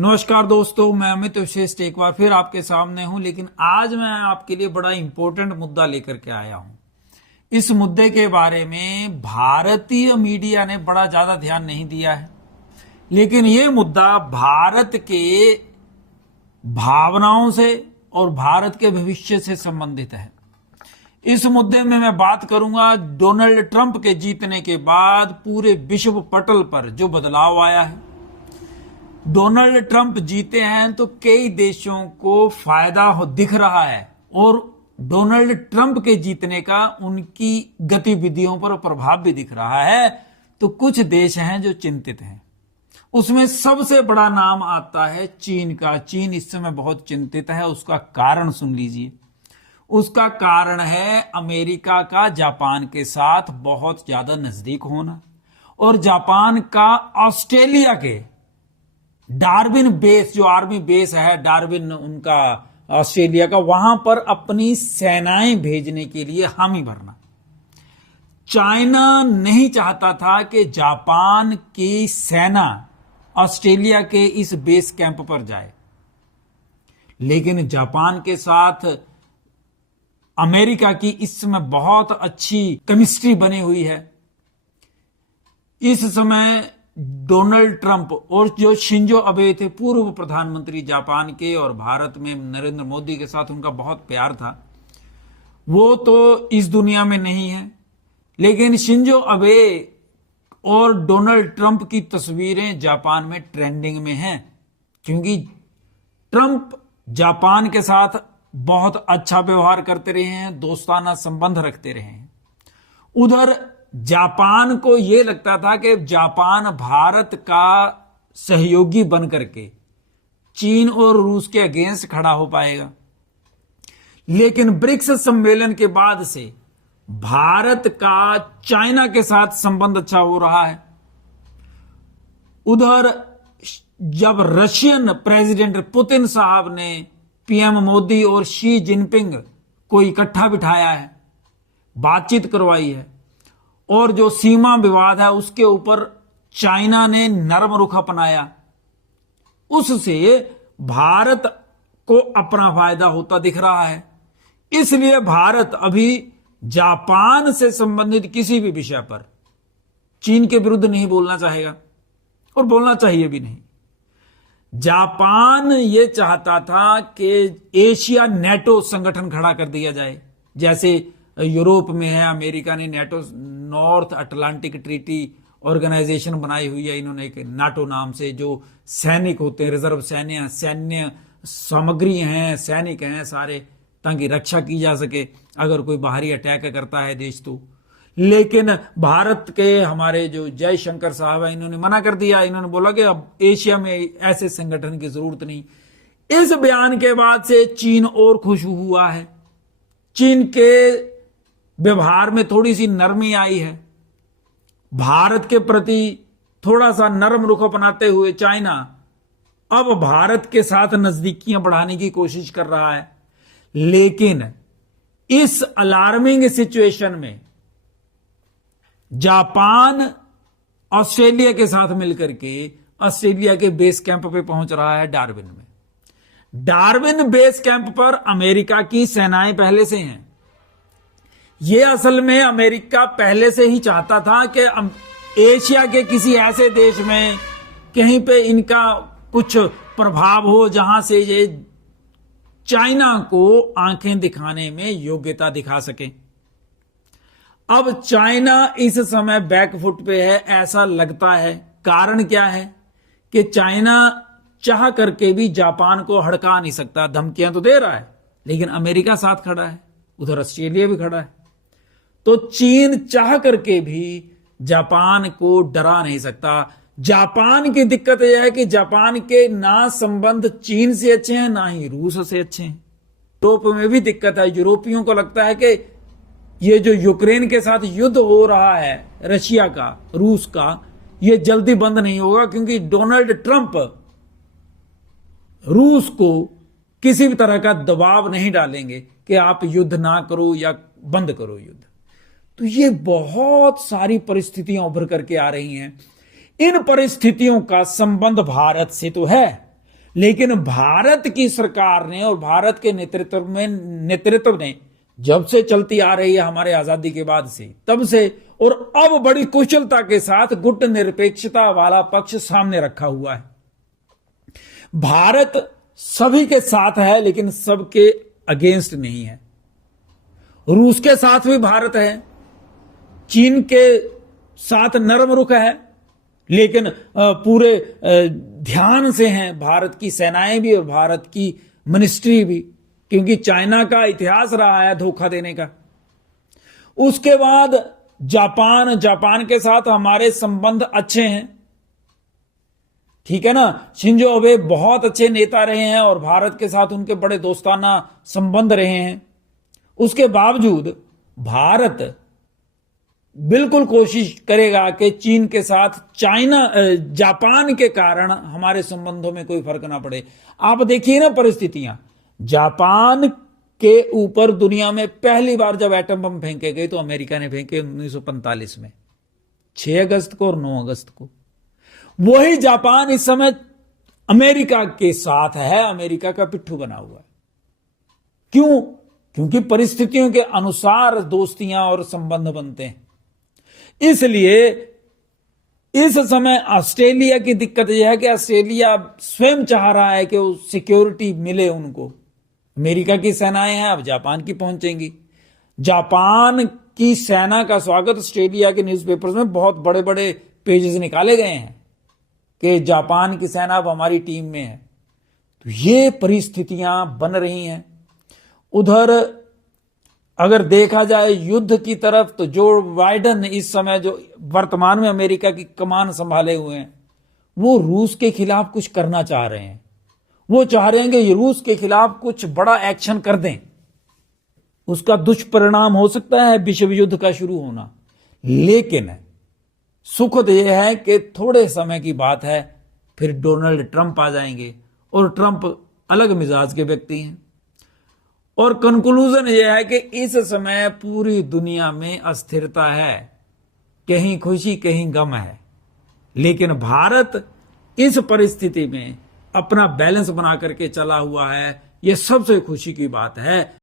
नमस्कार दोस्तों, मैं अमित विशेष एक बार फिर आपके सामने हूं। लेकिन आज मैं आपके लिए बड़ा इंपॉर्टेंट मुद्दा लेकर के आया हूं। इस मुद्दे के बारे में भारतीय मीडिया ने बड़ा ज्यादा ध्यान नहीं दिया है, लेकिन यह मुद्दा भारत के भावनाओं से और भारत के भविष्य से संबंधित है। इस मुद्दे में मैं बात करूंगा डोनाल्ड ट्रंप के जीतने के बाद पूरे विश्व पटल पर जो बदलाव आया है। डोनाल्ड ट्रंप जीते हैं तो कई देशों को फायदा दिख रहा है और डोनाल्ड ट्रंप के जीतने का उनकी गतिविधियों पर प्रभाव भी दिख रहा है। तो कुछ देश हैं जो चिंतित हैं। उसमें सबसे बड़ा नाम आता है चीन का। चीन इस समय बहुत चिंतित है। उसका कारण सुन लीजिए। उसका कारण है अमेरिका का जापान के साथ बहुत ज्यादा नजदीक होना और जापान का ऑस्ट्रेलिया के डार्विन बेस, जो आर्मी बेस है डार्विन उनका ऑस्ट्रेलिया का, वहां पर अपनी सेनाएं भेजने के लिए हामी भरना। चाइना नहीं चाहता था कि जापान की सेना ऑस्ट्रेलिया के इस बेस कैंप पर जाए, लेकिन जापान के साथ अमेरिका की इस समय बहुत अच्छी केमिस्ट्री बनी हुई है। इस समय डोनाल्ड ट्रंप और जो शिंजो अबे थे, पूर्व प्रधानमंत्री जापान के, और भारत में नरेंद्र मोदी के साथ उनका बहुत प्यार था, वो तो इस दुनिया में नहीं है। लेकिन शिंजो अबे और डोनाल्ड ट्रंप की तस्वीरें जापान में ट्रेंडिंग में हैं, क्योंकि ट्रंप जापान के साथ बहुत अच्छा व्यवहार करते रहे हैं, दोस्ताना संबंध रखते रहे हैं। उधर जापान को यह लगता था कि जापान भारत का सहयोगी बनकर के चीन और रूस के अगेंस्ट खड़ा हो पाएगा। लेकिन ब्रिक्स सम्मेलन के बाद से भारत का चाइना के साथ संबंध अच्छा हो रहा है। उधर जब रशियन प्रेसिडेंट पुतिन साहब ने पीएम मोदी और शी जिनपिंग को इकट्ठा बिठाया है, बातचीत करवाई है, और जो सीमा विवाद है उसके ऊपर चाइना ने नरम रुख अपनाया, उससे भारत को अपना फायदा होता दिख रहा है। इसलिए भारत अभी जापान से संबंधित किसी भी विषय पर चीन के विरुद्ध नहीं बोलना चाहेगा और बोलना चाहिए भी नहीं। जापान ये चाहता था कि एशिया नेटो संगठन खड़ा कर दिया जाए, जैसे यूरोप में है। अमेरिका ने NATO, North Atlantic Treaty Organisation बनाई हुई है इन्होंने, एक नाटो नाम से, जो सैनिक होते हैं, रिजर्व सैन्य सामग्री हैं, सैनिक हैं सारे, ताकि रक्षा की जा सके अगर कोई बाहरी अटैक करता है देश तो। लेकिन भारत के हमारे जो जयशंकर साहब है, इन्होंने मना कर दिया। इन्होंने बोला कि अब एशिया में ऐसे संगठन की जरूरत नहीं। इस बयान के बाद से चीन और खुश हुआ है। चीन के व्यवहार में थोड़ी सी नरमी आई है। भारत के प्रति थोड़ा सा नरम रुख अपनाते हुए चाइना अब भारत के साथ नजदीकियां बढ़ाने की कोशिश कर रहा है। लेकिन इस अलार्मिंग सिचुएशन में जापान ऑस्ट्रेलिया के साथ मिलकर के ऑस्ट्रेलिया के बेस कैंप पे पहुंच रहा है डार्विन में। डार्विन बेस कैंप पर अमेरिका की सेनाएं पहले से हैं। यह असल में अमेरिका पहले से ही चाहता था कि एशिया के किसी ऐसे देश में कहीं पे इनका कुछ प्रभाव हो जहां से ये चाइना को आंखें दिखाने में योग्यता दिखा सके। अब चाइना इस समय बैकफुट पे है, ऐसा लगता है। कारण क्या है कि चाइना चाह करके भी जापान को हड़का नहीं सकता। धमकियां तो दे रहा है, लेकिन अमेरिका साथ खड़ा है, उधर ऑस्ट्रेलिया भी खड़ा है। तो चीन चाह करके भी जापान को डरा नहीं सकता। जापान की दिक्कत यह है कि जापान के ना संबंध चीन से अच्छे हैं, ना ही रूस से अच्छे हैं। यूरोप में भी दिक्कत है। यूरोपियों को लगता है कि ये जो यूक्रेन के साथ युद्ध हो रहा है रशिया का, रूस का, ये जल्दी बंद नहीं होगा, क्योंकि डोनाल्ड ट्रंप रूस को किसी भी तरह का दबाव नहीं डालेंगे कि आप युद्ध ना करो या बंद करो युद्ध। तो ये बहुत सारी परिस्थितियां उभर करके आ रही हैं। इन परिस्थितियों का संबंध भारत से तो है, लेकिन भारत की सरकार ने और भारत के नेतृत्व ने जब से चलती आ रही है हमारे आजादी के बाद से, तब से, और अब बड़ी कुशलता के साथ गुट निरपेक्षता वाला पक्ष सामने रखा हुआ है। भारत सभी के साथ है लेकिन सबके अगेंस्ट नहीं है। रूस के साथ भी भारत है, चीन के साथ नरम रुख है, लेकिन पूरे ध्यान से हैं भारत की सेनाएं भी और भारत की मिनिस्ट्री भी, क्योंकि चाइना का इतिहास रहा है धोखा देने का। उसके बाद जापान के साथ हमारे संबंध अच्छे हैं, ठीक है ना। शिंजो अबे बहुत अच्छे नेता रहे हैं और भारत के साथ उनके बड़े दोस्ताना संबंध रहे हैं। उसके बावजूद भारत बिल्कुल कोशिश करेगा कि चीन के साथ जापान के कारण हमारे संबंधों में कोई फर्क ना पड़े। आप देखिए ना परिस्थितियां, जापान के ऊपर दुनिया में पहली बार जब एटम बम फेंके गए तो अमेरिका ने फेंके 1945 में, 6 अगस्त को और 9 अगस्त को। वही जापान इस समय अमेरिका के साथ है, अमेरिका का पिट्ठू बना हुआ है। क्यों? क्योंकि परिस्थितियों के अनुसार दोस्तियां और संबंध बनते हैं। इसलिए इस समय ऑस्ट्रेलिया की दिक्कत यह है कि ऑस्ट्रेलिया स्वयं चाह रहा है कि सिक्योरिटी मिले उनको। अमेरिका की सेनाएं हैं, अब जापान की पहुंचेंगी। जापान की सेना का स्वागत ऑस्ट्रेलिया के न्यूज़पेपर्स में बहुत बड़े बड़े पेजेस निकाले गए हैं कि जापान की सेना अब हमारी टीम में है। तो ये परिस्थितियां बन रही हैं। उधर अगर देखा जाए युद्ध की तरफ, तो जो बाइडन इस समय जो वर्तमान में अमेरिका की कमान संभाले हुए हैं, वो रूस के खिलाफ कुछ करना चाह रहे हैं। वो चाह रहे हैं कि रूस के खिलाफ कुछ बड़ा एक्शन कर दें। उसका दुष्परिणाम हो सकता है विश्व युद्ध का शुरू होना। लेकिन सुखद यह है कि थोड़े समय की बात है, फिर डोनाल्ड ट्रंप आ जाएंगे, और ट्रंप अलग मिजाज के व्यक्ति हैं। और कंक्लूजन यह है कि इस समय पूरी दुनिया में अस्थिरता है, कहीं खुशी कहीं गम है। लेकिन भारत इस परिस्थिति में अपना बैलेंस बना करके चला हुआ है, यह सबसे खुशी की बात है।